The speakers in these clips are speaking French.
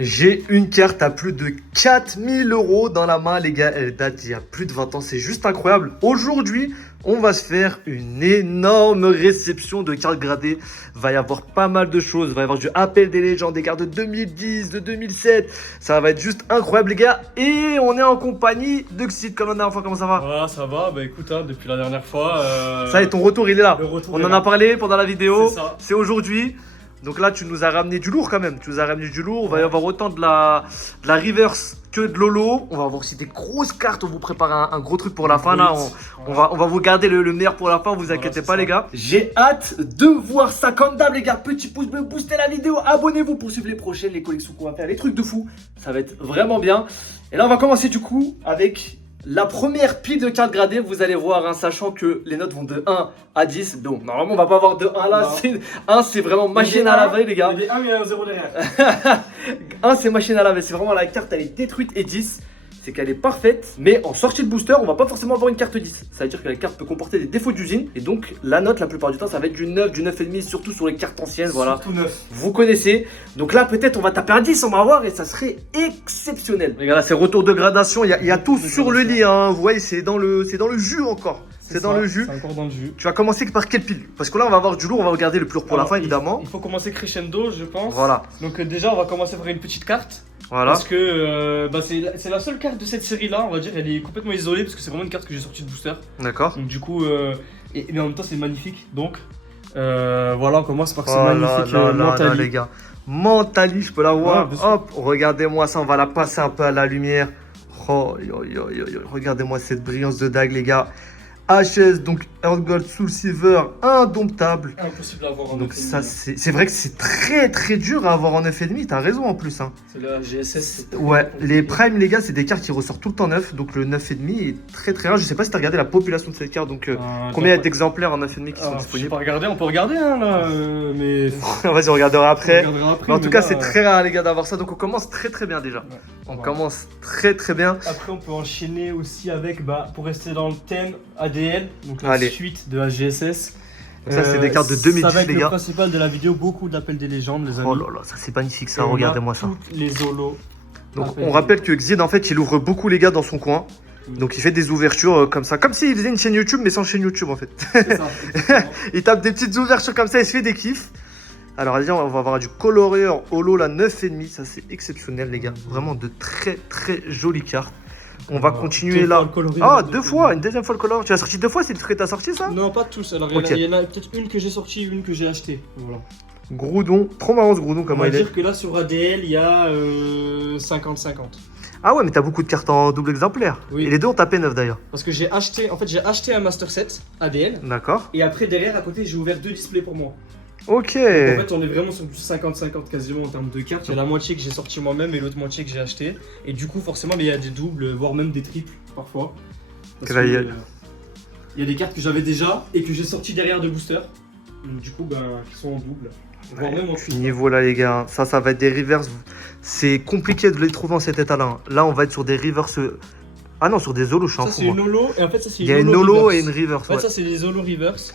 J'ai une carte à plus de 4000 € dans la main, les gars. Elle date d'il y a plus de 20 ans. C'est juste incroyable. Aujourd'hui, on va se faire une énorme réception de cartes gradées. Va y avoir pas mal de choses. Va y avoir du appel des légendes, des cartes de 2010, de 2007. Ça va être juste incroyable, les gars. Et on est en compagnie de Xid, comme la dernière fois. Comment ça va? Voilà, ça va. Bah écoute, hein, depuis la dernière fois. Ça y est, ton retour, il est là. Le retour On est en là. a parlé pendant la vidéo. C'est ça. C'est aujourd'hui. Donc là, tu nous as ramené du lourd quand même. Tu nous as ramené du lourd. On va y avoir autant de la reverse que de l'holo. On va avoir aussi des grosses cartes. On vous prépare un gros truc pour la fin. Là, on va vous garder le meilleur pour la fin. Vous inquiétez pas, les gars. J'ai hâte de voir ça comme d'hab, les gars. Petit pouce bleu, boostez la vidéo. Abonnez-vous pour suivre les prochaines, les collections qu'on va faire. Les trucs de fou. Ça va être vraiment bien. Et là, on va commencer du coup avec la première pile de cartes gradées. Vous allez voir, hein, sachant que les notes vont de 1 à 10. Donc, normalement, on va pas avoir de 1 là. 1, c'est vraiment machine à laver, les gars. Il y a 1, il y a un 0 derrière. 1, c'est machine à laver. C'est vraiment la carte, elle est détruite. Et 10, c'est qu'elle est parfaite. Mais en sortie de booster, on va pas forcément avoir une carte 10. Ça veut dire que la carte peut comporter des défauts d'usine. Et donc, la note, la plupart du temps, ça va être du 9, du 9,5, surtout sur les cartes anciennes. Voilà. Surtout 9. Vous connaissez. Donc là, peut-être, on va taper un 10, on va voir. Et ça serait exceptionnel. Les gars, là, c'est retour de gradation. Il y a tout sur le lit. Hein. Vous voyez, c'est dans le jus encore. C'est dans le jus. C'est encore dans le jus. Tu vas commencer par quelle pile? Parce que là, on va avoir du lourd. On va regarder le plus lourd pour la fin, évidemment. Il faut commencer crescendo, je pense. Voilà. Donc déjà, on va commencer par une petite carte. Voilà. Parce que c'est la seule carte de cette série-là, on va dire. Elle est complètement isolée parce que c'est vraiment une carte que j'ai sortie de booster. D'accord. Donc du coup, mais en même temps, c'est magnifique. Donc voilà, on commence par ce Oh magnifique là là là Mentali. les gars. Mentali, je peux la voir. Ouais, bien sûr. Hop, regardez-moi ça, on va la passer un peu à la lumière. Oh, regardez-moi cette brillance de dague, les gars. HS, donc Earth Gold, Soul Silver, indomptable. Impossible à avoir en Donc 9,5, ça, hein. c'est vrai que c'est très dur à avoir en 9,5. T'as raison en plus. Hein. C'est la GSS. c'est Ouais, très les compliqué. primes, les gars, c'est des cartes qui ressortent tout le temps neuf. Donc le 9,5 est très rare. Je sais pas si t'as regardé la population de cette carte. Donc combien il y a d'exemplaires en 9,5 qui sont Je peux disponibles. pas regarder, on peut regarder hein, là, mais Vas-y, on regardera après. on regardera après, Mais en tout mais cas, là, c'est très rare, les gars, d'avoir ça. Donc on commence très bien déjà. ouais, On voilà. commence très bien. Après, on peut enchaîner aussi avec, pour rester dans le thème, ADL, donc la Allez. suite de la GSS. Donc ça, c'est des cartes de 2010, ça va être les le gars. principal de la vidéo, beaucoup d'appels des légendes, les amis. Oh là là, ça c'est magnifique ça, Et on a regardez-moi ça. toutes les holos. Donc appels on des- rappelle que Xid, en fait, il ouvre beaucoup, les gars, dans son coin. Donc il fait des ouvertures comme ça, comme s'il faisait une chaîne YouTube, mais sans chaîne YouTube en fait. C'est ça, exactement. Il tape des petites ouvertures comme ça, il se fait des kiffs. Alors allez, on va avoir du colorieur holo, la 9,5, ça c'est exceptionnel, les gars. Vraiment de très jolies cartes. On va continuer Deux fois là. le coloris, Ah, deux 2 fois, une deuxième fois le color. Tu as sorti 2 fois, c'est ce que t'as sorti ça? Non, pas tous. Alors, Ok. il y en a peut-être une que j'ai sortie, une que j'ai achetée. Voilà. Groudon, trop marrant ce Groudon, On comment va il est. dire que là, sur ADL, il y a 50-50. Ah ouais, mais t'as beaucoup de cartes en double exemplaire. Oui. Et les deux ont tapé 9 d'ailleurs. Parce que j'ai acheté un Master Set ADL. D'accord. Et après, derrière, à côté, j'ai ouvert 2 displays pour moi. Ok. Donc, en fait, on est vraiment sur du 50-50 quasiment en termes de cartes. Il y a la moitié que j'ai sorti moi-même et l'autre moitié que j'ai acheté. Et du coup, forcément, il y a des doubles, voire même des triples parfois. Parce que, Graille. il y a des cartes que j'avais déjà et que j'ai sorties derrière de booster. Donc, du coup, qui sont en double. Voire même en triple. Niveau là, les gars, ça va être des reverse. C'est compliqué de les trouver en cet état-là. Hein. Là, on va être sur des reverse. Ah non, sur des holos, je suis un Ça, fou. c'est une moi. holo. Et en fait, ça, c'est Il y a une holo et une reverse. En fait, Ouais. ça, c'est des holo reverse.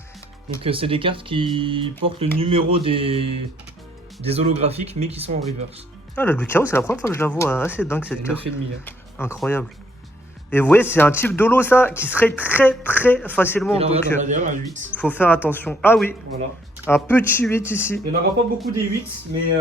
Donc, c'est des cartes qui portent le numéro des holographiques, mais qui sont en reverse. Ah, le Lucao, c'est la première fois que je la vois. Assez dingue cette C'est carte. 9,5. Hein. Incroyable. Et vous voyez, c'est un type d'holo, ça, qui serait très facilement. Et là, Donc, on a d'ailleurs un 8. faut faire attention. Ah oui, Voilà. un petit 8 ici. Il n'y en aura pas beaucoup des 8, mais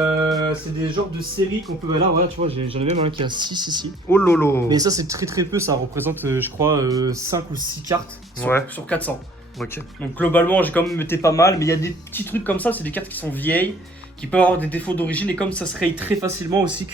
c'est des genres de séries qu'on peut. Là, voilà, tu vois, j'en ai même un qui a 6 ici. Oh lolo. Mais ça, c'est très peu. Ça représente, je crois, 5 ou 6 cartes Ouais. sur 400. Ok. Donc, globalement, j'ai quand même été pas mal. Mais il y a des petits trucs comme ça. C'est des cartes qui sont vieilles, qui peuvent avoir des défauts d'origine. Et comme ça se raye très facilement aussi,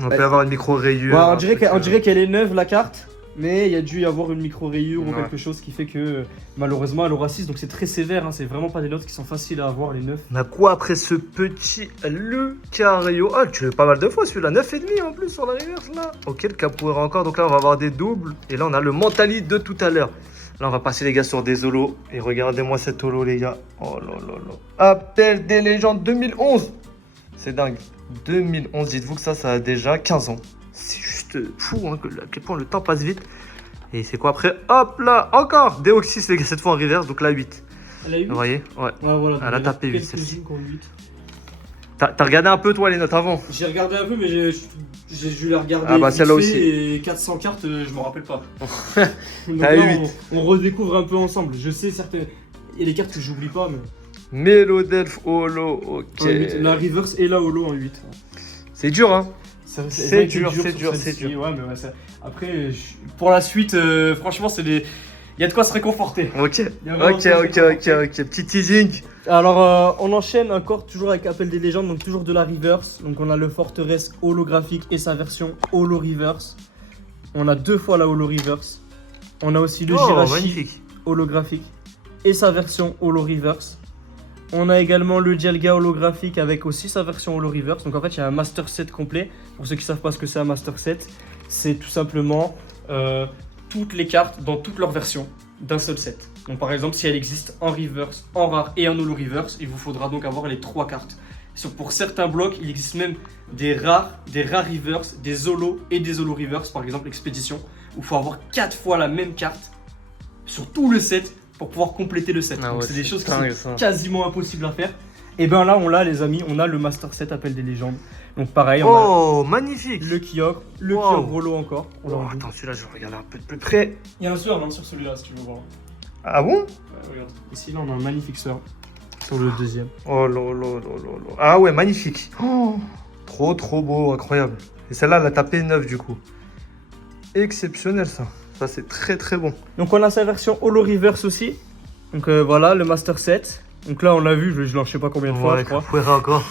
On peut avoir une micro-rayure. Ouais, un on dirait truc, qu'elle est neuve, la carte. Mais il y a dû y avoir une micro-rayure ou Ouais. quelque chose qui fait que malheureusement elle aura 6. Donc, c'est très sévère. Hein, c'est vraiment pas des notes qui sont faciles à avoir, les 9. On a quoi après ce petit Lucario? Ah, tu l'as pas mal de fois celui-là, 9,5 en plus sur la reverse là. Ok, le Capoeira encore, donc là on va avoir des doubles. Et là on a le Mentali de tout à l'heure. Là on va passer les gars sur des holos. Et regardez-moi cette holo les gars. Oh là là là. Appel des légendes 2011. C'est dingue. 2011, dites-vous que ça a déjà 15 ans. C'est juste fou hein, à quel point le temps passe vite. Et c'est quoi après? Hop là, encore Deoxys les gars, cette fois en reverse, donc là 8. Elle a eu Vous voyez? Ouais. Ouais, voilà. Elle a tapé 8, quelques-unes celle-ci. qui ont 8. T'as regardé un peu toi les notes avant? J'ai regardé un peu, mais j'ai dû la regarder. Ah bah, vite celle-là fait, aussi. Et 400 cartes, je m'en rappelle pas. Donc T'as là, eu on redécouvre un peu ensemble. Je sais certaines. Il y a des cartes que j'oublie pas, mais. Melodelf Holo, ok. En 8, la reverse et la holo en 8. C'est dur, hein. C'est C'est dur, c'est sur dur, celle-ci. c'est dur. Ouais, mais ouais, après, pour la suite, franchement, c'est des. Il y a de quoi se réconforter. Ok, Il y a vraiment ok, de quoi se ok, ok, réconforter. ok. Petit teasing. Alors, on enchaîne encore toujours avec Appel des légendes, donc toujours de la reverse. Donc, on a le forteresse holographique et sa version holo reverse. On a 2 fois la holo reverse. On a aussi le Oh, Jirachi magnifique. holographique et sa version holo reverse. On a également le Dialga holographique avec aussi sa version holo reverse. Donc en fait, il y a un master set complet. Pour ceux qui ne savent pas ce que c'est un master set, c'est tout simplement toutes les cartes dans toutes leurs versions d'un seul set. Donc par exemple, si elle existe en reverse, en rare et en holo reverse, il vous faudra donc avoir les 3 cartes. Pour certains blocs, il existe même des rares reverse, des holo et des holo reverse, par exemple expédition, où il faut avoir 4 fois la même carte sur tout le set pour pouvoir compléter le set. Ah Donc ouais, c'est des choses qui dingue, sont ça. quasiment impossibles à faire. Et ben là, on l'a les amis, on a le Master Set Appel des légendes. Donc pareil, on Oh, a magnifique. le Kyogre, le Wow. Kyogre holo encore. On l'a Oh, en double. attends, celui-là, je vais regarder un peu de plus près. Il y a un sort sur celui-là si tu veux voir. Ah bon? Ouais, regarde. Ici là, on a un magnifique sort sur le deuxième. Oh là là là là là. Ah ouais, magnifique. Oh, trop trop beau, incroyable. Et celle-là, elle a tapé 9 du coup. Exceptionnel ça. Ça, c'est très très bon. Donc on a sa version holo reverse aussi. Donc voilà, le Master Set. Donc là, on l'a vu, je l'ai sais pas combien de fois, je crois. Capoeira encore.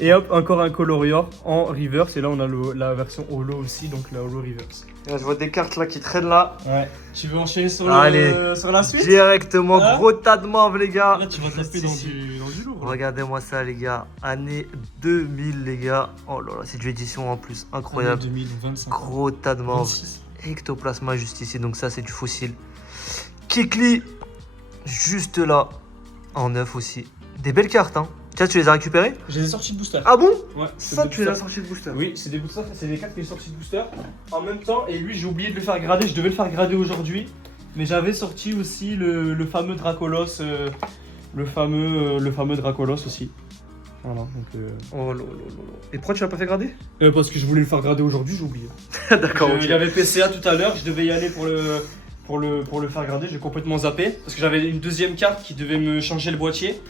Et hop, encore un Colorior en reverse. Et là, on a la version holo aussi, donc la holo reverse. Là, je vois des cartes là qui traînent là. Ouais. Tu veux enchaîner sur, Allez. sur la suite? Directement, Hein gros tas de mauve, les gars. Là, tu vas taper dans du lourd. Regardez-moi ça, les gars. Année 2000, les gars. Oh là là, c'est du édition en plus. Incroyable. 2025. Gros tas de mauve. 26. Ectoplasma juste ici, donc ça c'est du fossile. Kikli, juste là, en neuf aussi. Des belles cartes, hein. Tiens, tu les as récupérées? Je les ai sortis de booster. Ah bon? Ouais, c'est Ça, des tu les as boosters. sortis de booster. Oui, c'est des boosters, c'est des cartes qui sont sorties de booster en même temps. Et lui, j'ai oublié de le faire grader. Je devais le faire grader aujourd'hui, mais j'avais sorti aussi le fameux Dracolos, le fameux Dracolos aussi. Voilà, donc. Oh là là là là. Et pourquoi tu l'as pas fait grader? Parce que je voulais le faire grader aujourd'hui, j'ai oublié. D'accord, ok. Il y avait PCA tout à l'heure, je devais y aller pour le faire grader, j'ai complètement zappé. Parce que j'avais une deuxième carte qui devait me changer le boîtier.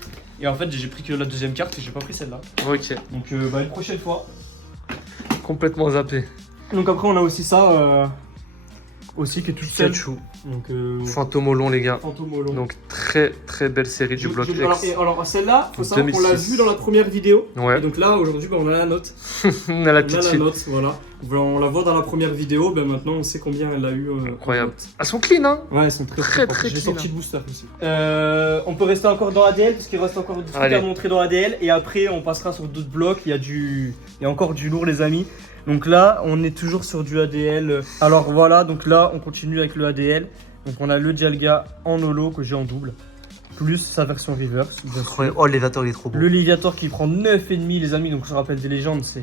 Et en fait, j'ai pris que la deuxième carte et j'ai pas pris celle-là. Ok. Donc, une prochaine fois. Complètement zappé. Donc, après, on a aussi ça, aussi qui est toute seule. Pikachu. Donc, Fantôme au long, les gars. Fantôme au long. Donc, très très belle série du bloc X. Alors, celle-là, faut savoir qu'on l'a 2006. vue dans la première vidéo. Ouais, Et donc là, aujourd'hui, on a la note. on a la On a petite la fille. note, voilà. On la voit dans la première vidéo, maintenant on sait combien elle a eu. Incroyable. en note. Elles sont clean, hein. Ouais, elles sont très Très, propres. très Je l'ai clean, sorti hein. de booster aussi. On peut rester encore dans ADL parce qu'il reste encore des trucs Allez. à montrer dans ADL et après on passera sur d'autres blocs. Il y a encore du lourd, les amis. Donc là, on est toujours sur du ADL. Alors voilà, donc là, on continue avec le ADL. Donc on a le Dialga en holo que j'ai en double, plus sa version reverse, bien sûr. Oh, l'élévateur, il est trop beau. Le Léviator qui prend 9,5 les amis, donc je rappelle des légendes, c'est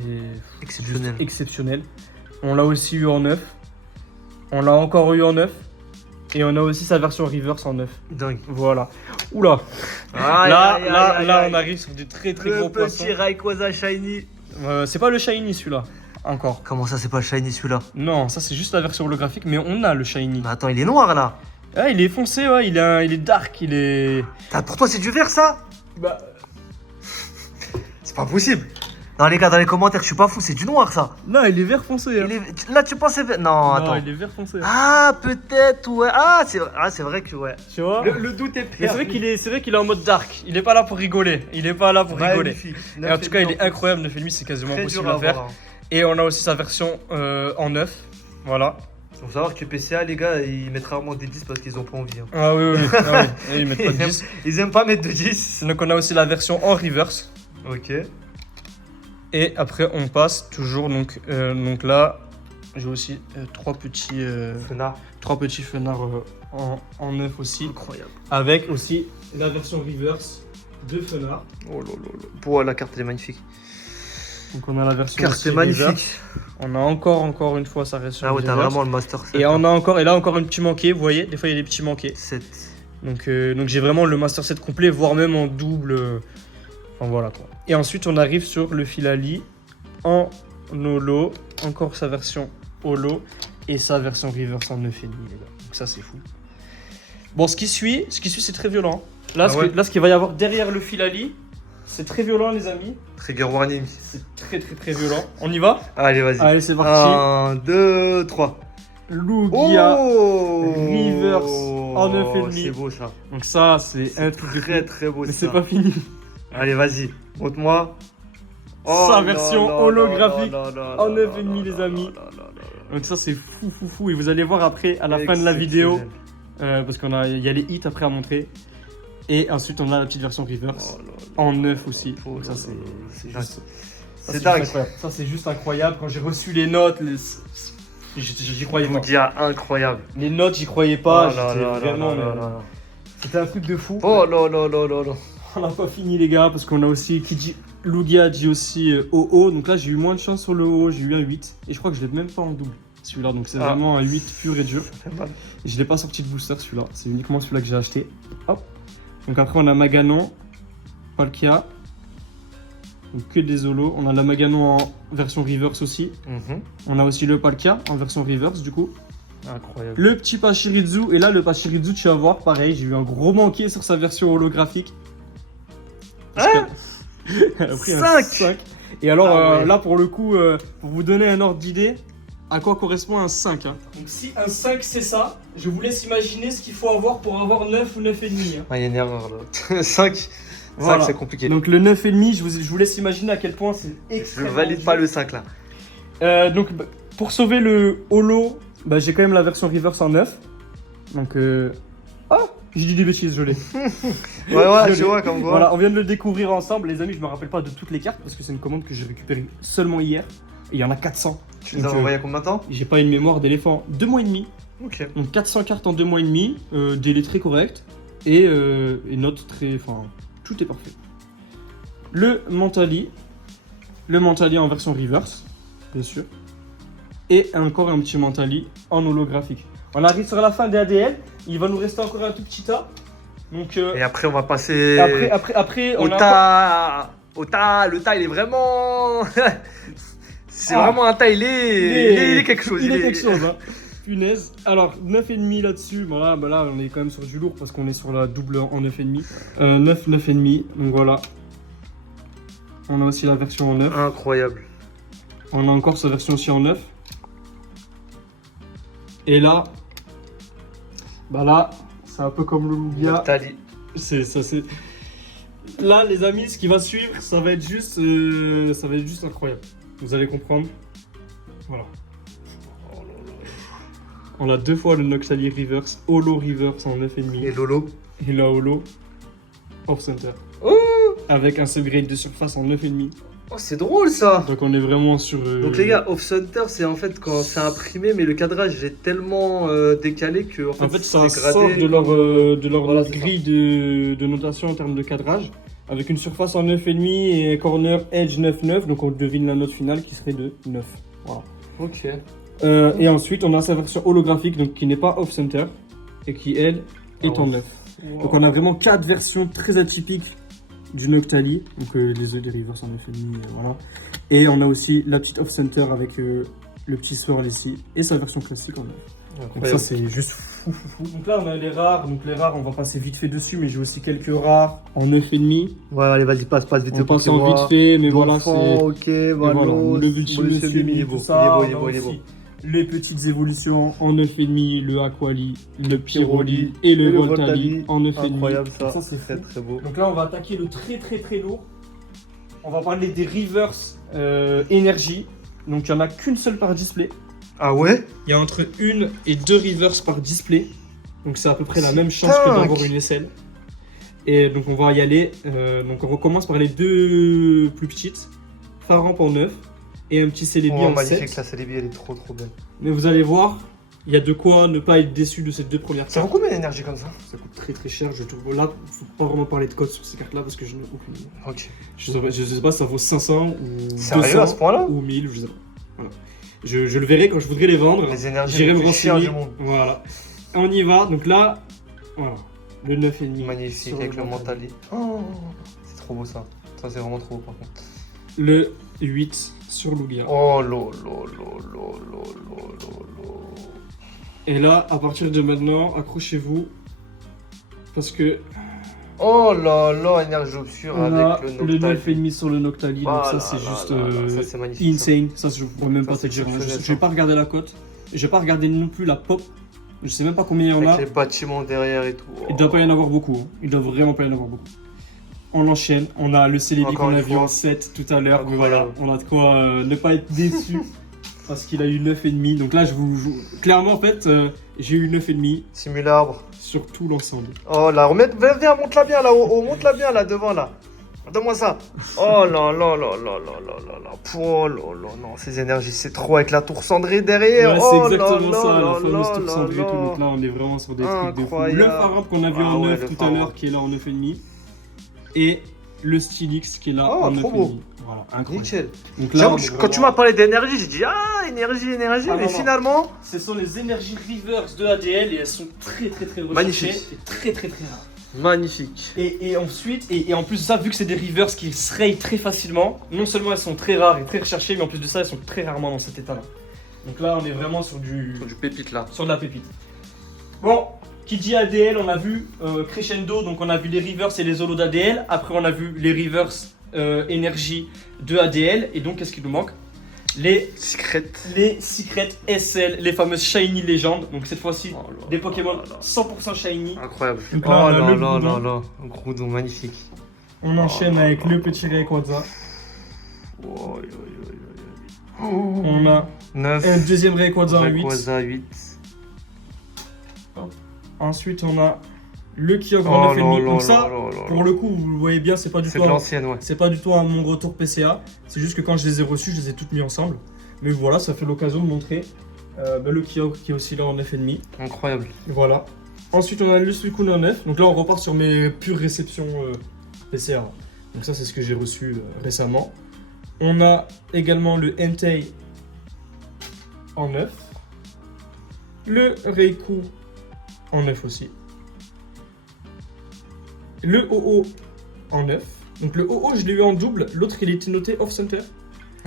Exceptionnel. juste exceptionnel. On l'a aussi eu en 9. On l'a encore eu en 9. Et on a aussi sa version reverse en 9. Dingue. Voilà. Oula. Aïe, Là, aïe, là, aïe, là, aïe. on arrive sur du très très Le gros poisson. petit Rayquaza Shiny. C'est pas le shiny celui-là. Encore. Comment ça, c'est pas Shiny celui-là? Non, ça c'est juste la version holographique, mais on a le shiny. Mais attends, il est noir là. Ah, il est foncé, ouais, il est dark, il est. Pour toi, c'est du vert ça? Bah. C'est pas possible. Non, les gars, dans les commentaires, je suis pas fou, c'est du noir ça. Non, il est vert foncé. Hein. Là, tu pensais. Non, attends. il est vert foncé. Ah, peut-être, ouais. Ah, c'est vrai que, ouais. Tu vois. Le doute est Mais c'est vrai qu'il est en mode dark. Il est pas là pour rigoler. Il est pas là pour rigoler. Magnifique. Et en tout cas, il est incroyable. 9,5, c'est quasiment Très impossible dur à faire. voir, hein. Et on a aussi sa version en 9. Voilà. Faut savoir que PCA, les gars, ils mettent rarement des 10 parce qu'ils ont pas envie. Hein. Ah oui, oui. Ah oui. Et ils mettent pas de 10. Ils aiment pas mettre de 10. Donc on a aussi la version en reverse. Ok. Et après, on passe toujours. Donc là, j'ai aussi trois petits fenards en 9 aussi. Incroyable. Avec aussi la version reverse de fenard. Oh là là là. Pour la carte, elle est magnifique. Donc on a la version Carte, aussi c'est magnifique. reverse. On a encore une fois sa version Ah ouais, t'as reverse. vraiment le Master Set. Et on a encore, et là encore un petit manqué, vous voyez, des fois il y a des petits manqués. 7. Donc j'ai vraiment le Master Set complet, voire même en double. Enfin voilà quoi. Et ensuite on arrive sur le Filali en holo, encore sa version holo et sa version reverse en 9,5 les gars. Donc ça c'est fou. Bon ce qui suit c'est très violent. Là, ce qu'il va y avoir derrière le Filali, c'est très violent les amis. Trigger warning. C'est très très très violent. On y va? Allez, vas-y. Allez c'est parti. 1, 2, 3. Lugia reverse en 9,5. C'est beau ça. Donc ça c'est un truc de Très fou. très beau Mais ça. c'est pas fini. Allez, vas-y. Montre-moi. Sa version holographique en 9,5 les là amis. là là là là. Donc ça c'est fou. Et vous allez voir après à la fin de la vidéo. Parce qu'il y a les hits après à montrer. Et ensuite on a la petite version reverse Oh là là. en 9 aussi. Oh Donc là ça là. c'est dingue. juste, C'est dingue. incroyable. Ça c'est juste incroyable. Quand j'ai reçu les notes, j'y croyais pas. Lugia incroyable. Les notes j'y croyais pas. Oh là J'étais là là vraiment. là là là. C'était un truc de fou. Oh là là là là là. On n'a pas fini les gars parce qu'on a aussi qui dit Lugia dit aussi OO. Donc là j'ai eu moins de chance sur le OO. J'ai eu un 8. Et je crois que je l'ai même pas en double celui-là. Donc c'est vraiment un 8 pur et dur. Ça fait mal. Et je l'ai pas sorti de booster celui-là, c'est uniquement celui-là que j'ai acheté. Hop. Donc après on a Maganon, Palkia, donc que des holos. On a la Maganon en version reverse aussi. On a aussi le Palkia en version reverse du coup. Incroyable. Le petit Pachirisu, et là le Pachirisu tu vas voir pareil, j'ai eu un gros manqué sur sa version holographique. Hein Elle a pris un 5. 5. Et alors Ah ouais. là pour le coup, pour vous donner un ordre d'idée, à quoi correspond un 5 hein. Donc si un 5 c'est ça, je vous laisse imaginer ce qu'il faut avoir pour avoir 9 ou 9,5 hein. Ah, il y a une erreur là. 5. Voilà. 5, c'est compliqué. Donc le 9,5, je vous laisse imaginer à quel point c'est Je extrêmement valide dur. pas le 5 là. Donc pour sauver le holo, j'ai quand même la version reverse en 9. Donc ah, j'ai dit des bêtises, je l'ai. Ouais, je vois comme quoi. Voilà, on vient de le découvrir ensemble les amis, je me rappelle pas de toutes les cartes parce que c'est une commande que j'ai récupérée seulement hier et il y en a 400. Tu les as envoyés à combien de temps? J'ai pas une mémoire d'éléphant, 2 mois et demi. Ok. Donc 400 cartes en 2 mois et demi, délai très correct et notes très... Enfin, tout est parfait. Le Mentali en version reverse, bien sûr. Et encore un petit Mentali en holographique. On arrive sur la fin des ADL, il va nous rester encore un tout petit tas. Donc, Et après, on va passer. après on Au a tas. Au tas. Le tas, il est vraiment. C'est Ah. vraiment un tas, il est quelque chose. Il est quelque chose, hein. Punaise. Alors, 9,5 là-dessus. Voilà, là, on est quand même sur du lourd parce qu'on est sur la double en 9,5. 9,5. Donc voilà. On a aussi la version en 9. Incroyable. On a encore sa version aussi en 9. Et là, là, c'est un peu comme le Lugia. Tali. C'est. Là, les amis, ce qui va suivre, ça va être juste incroyable. Vous allez comprendre. Voilà. On a 2 fois le Noctali Reverse, Holo Reverse en 9,5. Et Lolo. Et la Holo Off Center. Oh, Avec un subgrade de surface en 9,5. oh, c'est drôle ça. Donc on est vraiment sur. Donc les gars, Off Center, c'est en fait quand c'est imprimé, mais le cadrage est tellement décalé que En fait, ça c'est sort gradé de leur Voilà, c'est grille de notation en termes de cadrage. Avec une surface en 9,5 et un corner edge 9,9. Donc on devine la note finale qui serait de 9. Voilà. Ok. Et ensuite, on a sa version holographique, donc qui n'est pas off-center et qui, elle, est en 9. Donc on a vraiment 4 versions très atypiques du Noctali. Donc les reverse en 9,5, voilà. Et on a aussi la petite off-center avec le petit swirl ici et sa version classique en 9. Donc ça, c'est juste fou. Donc là, on a les rares. Donc les rares, on va passer vite fait dessus, mais j'ai aussi quelques rares en 9,5. Ouais, allez, vas-y, passe vite. On passe en vite fait, mais voilà, c'est... Ok, Voilà, Valo, le Ultimate il est beau. tout ça, Il est on beau, a il est beau. aussi les petites évolutions en 9,5, le Aquali, le Pyroli Pyroli et le et le Voltali Voltali. en 9,5. Incroyable ça. Ça, c'est très fou. très beau. Donc là, on va attaquer le très lourd. On va parler des reverse énergie. Donc il n'y en a qu'une seule par display. Ah ouais? Il y a entre 1 et 2 reverse par display. Donc c'est à peu près la C'est même chance que dingue. d'avoir une SL. Et donc on va y aller. Donc on recommence par les 2 plus petites. Faramp en 9 et un petit Celebi Oh, en magnifique, 7. la Celebi, elle est trop belle. Mais vous allez voir, il y a de quoi ne pas être déçu de ces 2 premières Ça vaut cartes. combien d'énergie comme ça? Ça coûte très cher, je trouve. Là, faut pas vraiment parler de code sur ces cartes-là parce que je n'ai aucune idée. Ok. Je sais pas, ça vaut 500 ou Sérieux 200 à ce point-là? ou 1000, je sais pas. Voilà. Je le verrai quand je voudrais les vendre. Les énergies J'irai les me plus chères renseigner. du monde. Voilà. On y va. Donc là, voilà. Le 9,5. Magnifique sur avec le Mentali. Mentali. Oh, c'est trop beau ça. Ça, c'est vraiment trop, par contre. Le 8 sur Lugia. Oh, lo. Et là, à partir de maintenant, accrochez-vous. Parce que Oh là là, énergie obscure on a avec le Noctali. 9,5 sur le Noctali. Donc Ah ça, là c'est là juste là là, ça, c'est magnifique. insane. Ça, je pourrais même Ça, pas te c'est dire. exceptionnel, Je vais pas regarder la cote. Je vais pas regarder non plus la pop. Je sais même pas combien il y en a. Avec les bâtiments derrière et tout. Il doit pas y en avoir beaucoup. Hein. Il doit vraiment pas y en avoir beaucoup. On enchaîne. On a le Celebi Encore qu'on une a vu fois. en 7 tout à l'heure. Mais voilà, Incroyable. on a de quoi ne pas être déçu. Parce qu'il a eu 9,5. Donc là, clairement, en fait, j'ai eu 9,5 Simularbre. sur tout l'ensemble. Oh là, viens, monte-la bien là, monte-la bien là, devant là. Donne-moi ça. Oh là là là là là là là là. Oh là là, non, ces énergies, c'est trop avec la tour cendrée derrière. Ouais, Oh c'est là exactement là ça, là la fameuse là tour là cendrée et là. tout. Donc là, on est vraiment sur des trucs de fou. Incroyable. Le Pharaon qu'on a vu Ah en ouais, 9 le tout à Pharaon. l'heure, qui est là en 9,5. Et le Stylix qui est là Oh, en trop 9,5. beau. Voilà, incroyable. Nickel. Donc là, J'avoue on que est quand tu vraiment- m'as parlé d'énergie, j'ai dit ah, énergie, Ah, mais non, finalement. Ce sont les énergies reverse de ADL et elles sont très recherchées. Magnifique. Et très rares. Magnifique. Et ensuite, et en plus de ça, vu que c'est des reverse qui se rayent très facilement, non seulement elles sont très rares et très recherchées, mais en plus de ça, elles sont très rarement dans cet état-là. Donc là, on est vraiment sur du pépite là. sur de la pépite. Bon, qui dit ADL, on a vu crescendo, donc on a vu les reverse et les holos d'ADL. Après, on a vu les reverse énergie de ADL. Et donc, qu'est-ce qui nous manque? Les Secret. Secret SL, les fameuses Shiny légendes. Donc cette fois-ci, Oh là des là Pokémon là là. 100% Shiny. Incroyable. Donc Oh là, on a là le là Groudon. là là. Un Groudon magnifique. On enchaîne avec le petit Rayquaza. Oh, On a 9. un deuxième Rayquaza en 8. Rayquaza 8. Ensuite, on a le Kyogre Oh en là 9,5. là Donc là ça, là là pour là. le coup, vous le voyez bien, c'est pas du C'est tout de un- l'ancienne, ouais. c'est pas du tout à mon retour PCA. C'est juste que quand je les ai reçus, je les ai toutes mis ensemble. Mais voilà, ça fait l'occasion de montrer le Kyogre qui est aussi là en 9,5. Incroyable. Voilà. Ensuite, on a le Suicune en 9. Donc là, on repart sur mes pures réceptions PCA. Donc ça, c'est ce que j'ai reçu récemment. On a également le Entei en 9. Le Reiku en 9 aussi. Le OO en 9. Donc le OO, je l'ai eu en double. L'autre, il était noté off-center.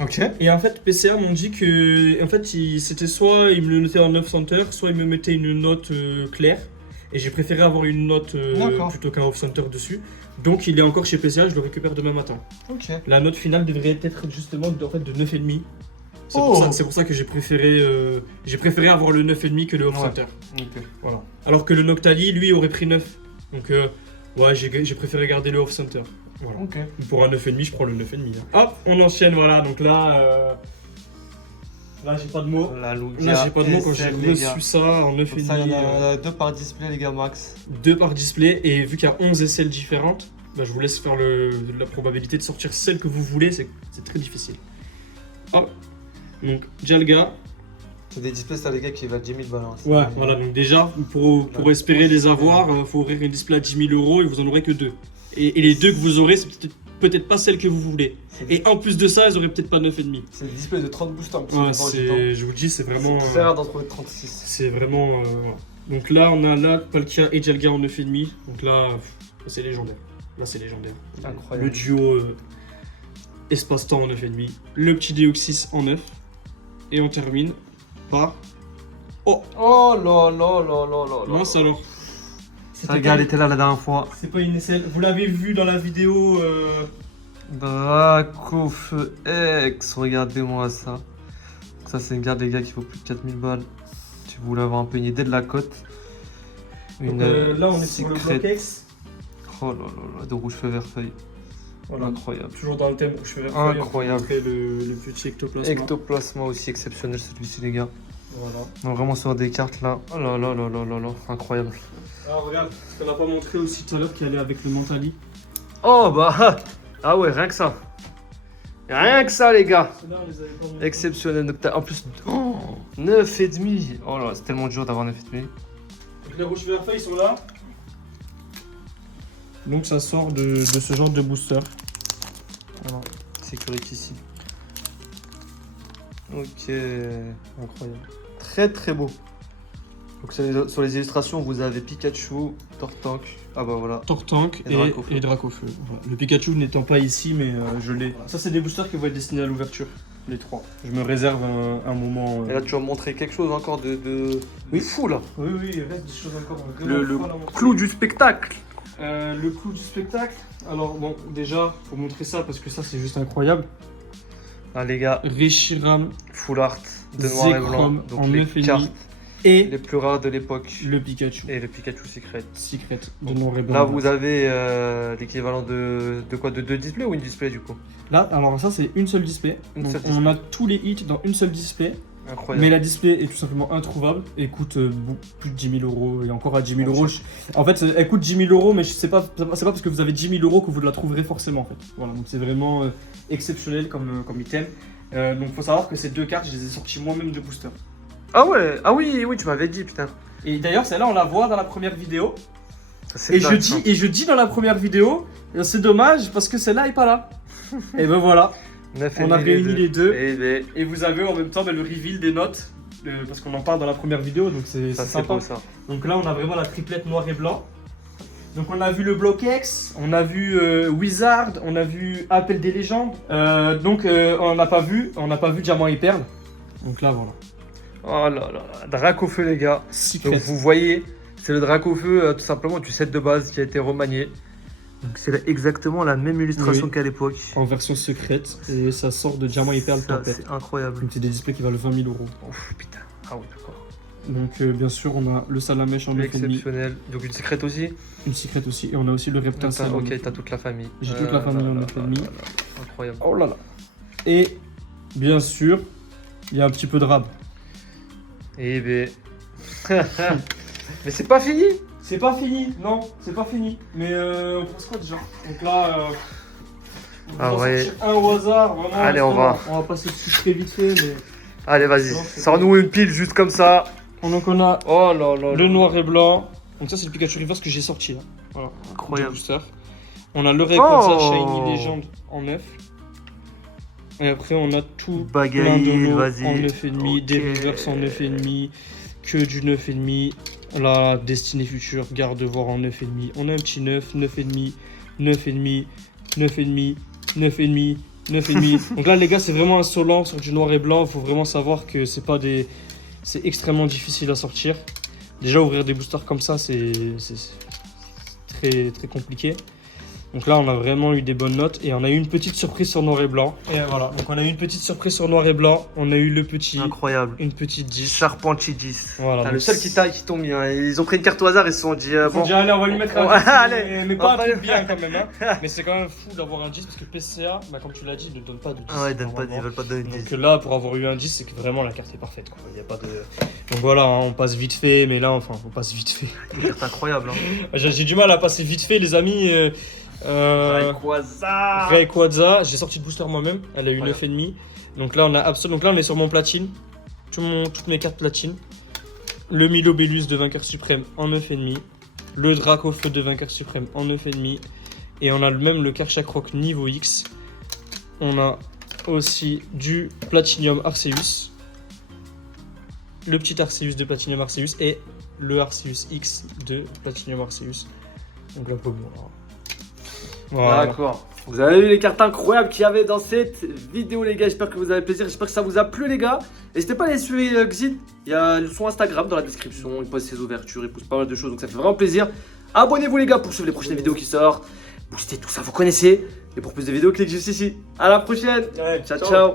Ok. Et en fait, PCA m'ont dit que en fait, c'était soit ils me le notaient en 9 center, soit ils me mettaient une note claire. Et j'ai préféré avoir une note D'accord. plutôt qu'un off center dessus. Donc il est encore chez PCA, je le récupère demain matin. Ok. La note finale devrait être justement en fait, de 9,5. C'est Oh. pour ça que j'ai préféré avoir le 9,5 que le off Ouais. center. Ok. Voilà. Alors que le Noctali, lui, aurait pris 9. Donc ouais, j'ai préféré garder le off center. Voilà. Ok. Pour un 9,5, je prends le 9,5. Hop, on enchaîne, voilà. Donc là, j'ai pas de mots. La Lugia. Là, j'ai pas de mots quand j'ai SL, les gars. reçu ça en Comme ça, il y en 9,5. a 2 par display, les gars, max. 2 par display. Et vu qu'il y a 11 SL différentes, bah, je vous laisse faire la probabilité de sortir celle que vous voulez. C'est très difficile. Hop. Donc, Jalga. C'est des displays, ça, les gars, qui valent 10 000 balles. hein. Ouais, voilà. Donc, déjà, pour espérer les avoir, il faut ouvrir un display à 10 000 € et vous en aurez que 2. Et les 2 que vous aurez, c'est peut-être pas celles que vous voulez. Et en plus de ça, elles auraient peut-être pas 9,5. C'est des displays de 30 boosters. Ouais, je vous dis, c'est vraiment. C'est très rare d'en trouver 36. C'est vraiment. Voilà. Donc là, on a là Palkia et Jalga en 9,5. Donc là, c'est légendaire. Là, c'est légendaire. Incroyable. Le duo espace-temps en 9,5. Le petit Deoxys en 9. Et on termine par. Oh, Oh là là là là là là. mince alors. Ça, gars, elle était là la dernière fois. C'est pas une SL. Vous l'avez vu dans la vidéo. Dracofeu X, regardez-moi ça. Ça, c'est une garde, les gars, qui vaut plus de 4000 balles. Si vous voulez avoir un peu une idée de la cote. Donc, là, on est sur le Secret. bloc X. Oh là là là, de rouge feu vert feuille. Voilà. Incroyable. Toujours dans le thème où je fais Incroyable. le petit ectoplasma. Ectoplasma aussi exceptionnel celui-ci, les gars. Voilà. On est vraiment sur des cartes là. Oh là là là là là là, incroyable. Alors regarde, ce qu'on n'a pas montré aussi tout à l'heure qui allait avec le Mentali. Oh bah ah ouais, rien que ça. Rien que ça, les gars. Ceux-là, on les avait pas montrés. Exceptionnel. Donc, en plus, 9,5. Oh là, c'est tellement dur d'avoir 9,5. Donc les rouges vert feuilles sont là. Donc ça sort de ce genre de booster. Voilà. Sécurité ici. Ok, incroyable. Très très beau. Donc sur les illustrations, vous avez Pikachu, Tortank. Ah bah voilà. Tortank Et Dracofeu. et Dracofeu. Voilà. Le Pikachu n'étant pas ici, mais je l'ai. Ça, c'est des boosters qui vont être destinés à l'ouverture, les 3. Je me réserve un moment. Et là, tu vas me montrer quelque chose encore de fou là. Oui, il reste des choses encore. Le clou du spectacle. Le clou du spectacle. Alors, bon, déjà, faut montrer ça parce que ça, c'est juste incroyable. Ah les gars, Reshiram, full art de noir et blanc. Zekrom Donc en les 9,5 cartes et les plus rares de l'époque. le Pikachu. Et le Pikachu Secret. Secret de noir et blanc. Là, vous avez l'équivalent de quoi? De 2 displays ou une display du coup? Là, alors ça, c'est une seule display. Une Donc, seule on a tous les hits dans une seule display. Incroyable. Mais la display est tout simplement introuvable et coûte plus de 10 000 euros. Et encore à 10 000 euros. En fait, elle coûte 10 000 euros, mais c'est pas parce que vous avez 10 000 euros que vous la trouverez forcément. En fait. Voilà, donc c'est vraiment exceptionnel comme item. Donc faut savoir que ces 2 cartes, je les ai sorties moi-même de booster. Ah ouais, ah oui, tu m'avais dit, putain. Et d'ailleurs, celle-là, on la voit dans la première vidéo. C'est Et dingue, je dis dans la première vidéo, c'est dommage parce que celle-là est pas là. Et ben voilà, on a réuni les deux. Et vous avez en même temps le reveal des notes. Parce qu'on en parle dans la première vidéo, donc c'est sympa. beau, ça. Donc là, on a vraiment la triplette noir et blanc. Donc on a vu le bloc X, on a vu Wizard, on a vu Appel des légendes. On n'a pas vu Diamant et Perle. Donc là, voilà. Oh là là, Dracofeu les gars. Secret. Donc vous voyez, c'est le Dracofeu tout simplement du set de base qui a été remanié. Donc c'est exactement la même illustration Oui. qu'à l'époque. En version secrète, et ça sort de Diamant et Perle Ça, Tempête. c'est incroyable. Donc c'est des displays qui valent 20 000 euros. Ouf, putain. Ah oui, d'accord. Donc bien sûr, on a le Salamèche en 9,5, Exceptionnel. Donc une secrète aussi. une secrète aussi, et on a aussi le Reptile Salon. Ok, t'as toute la famille. J'ai toute la famille en là, 9,5. là. Incroyable. Oh là là. Et bien sûr, il y a un petit peu de rab. Eh ben. Mais c'est pas fini. C'est pas fini, non, c'est pas fini. Mais on pense quoi déjà? Donc là, on va ouais. sortir un au hasard, vraiment. Allez, on va. On va passer dessus très vite fait, mais. Allez, vas-y. Non, c'est Sors-nous une pile juste comme ça. Donc on a Oh là là. le noir et blanc. Donc ça, c'est le Pikachu Reverse que j'ai sorti là. Voilà. Incroyable. De booster. On a le Rayquaza Oh. Shiny Legend en 9. Et après, on a tout plein Bagaille, de lots vas-y. en 9,5, des Ok. reverse en 9,5, que du 9,5. La Destinée Future, Gardevoir en 9,5. On a un petit 9, 9,5, 9,5, 9,5, 9,5, 9,5. Donc là, les gars, c'est vraiment insolent sur du noir et blanc. Il faut vraiment savoir que c'est pas des. C'est extrêmement difficile à sortir. Déjà, ouvrir des boosters comme ça, c'est très, très compliqué. Donc là, on a vraiment eu des bonnes notes et on a eu une petite surprise sur noir et blanc. Et voilà, donc on a eu une petite surprise sur noir et blanc. On a eu le petit, Incroyable. une petite 10. Charpentier. Voilà, Putain, donc le seul qui t'ont mis. Hein. Ils ont pris une carte au hasard et se sont dit. Ils Bon. ont dit, allez, on va lui mettre un 10, Allez, mais on pas va un truc le- bien quand même. Hein. Mais c'est quand même fou d'avoir un 10 parce que PCA, bah, comme tu l'as dit, ne donne pas de 10. Ah ouais, ils normalement. veulent pas te donner de Donc 10. là, pour avoir eu un 10, c'est que vraiment la carte est parfaite. Quoi. Il y a pas de... Donc voilà, hein, on passe vite fait, mais là, enfin, on passe vite fait. Une carte incroyable. Hein. J'ai du mal à passer vite fait, les amis. Rayquaza, j'ai sorti de booster moi-même, elle a eu Incroyable. 9,5. Donc là, on est sur mon platine, toutes mes cartes platine. Le Milobellus de vainqueur suprême en 9,5. Le Dracofeu de vainqueur suprême en 9,5. Et on a même le Karchakroc niveau X. On a aussi du Platinium Arceus. Le petit Arceus de Platinium Arceus et le Arceus X de Platinium Arceus. Donc la pomme. Voilà. D'accord. Vous avez vu les cartes incroyables qu'il y avait dans cette vidéo, les gars. J'espère que vous avez plaisir. J'espère que ça vous a plu, les gars. N'hésitez pas à aller suivre Xid. Il y a son Instagram dans la description. Il poste ses ouvertures, il poste pas mal de choses. Donc ça fait vraiment plaisir. Abonnez-vous, les gars, pour suivre les prochaines vidéos qui sortent. Boostez tout ça, vous connaissez. Et pour plus de vidéos, cliquez juste ici. À la prochaine. Ouais, Ciao, ciao.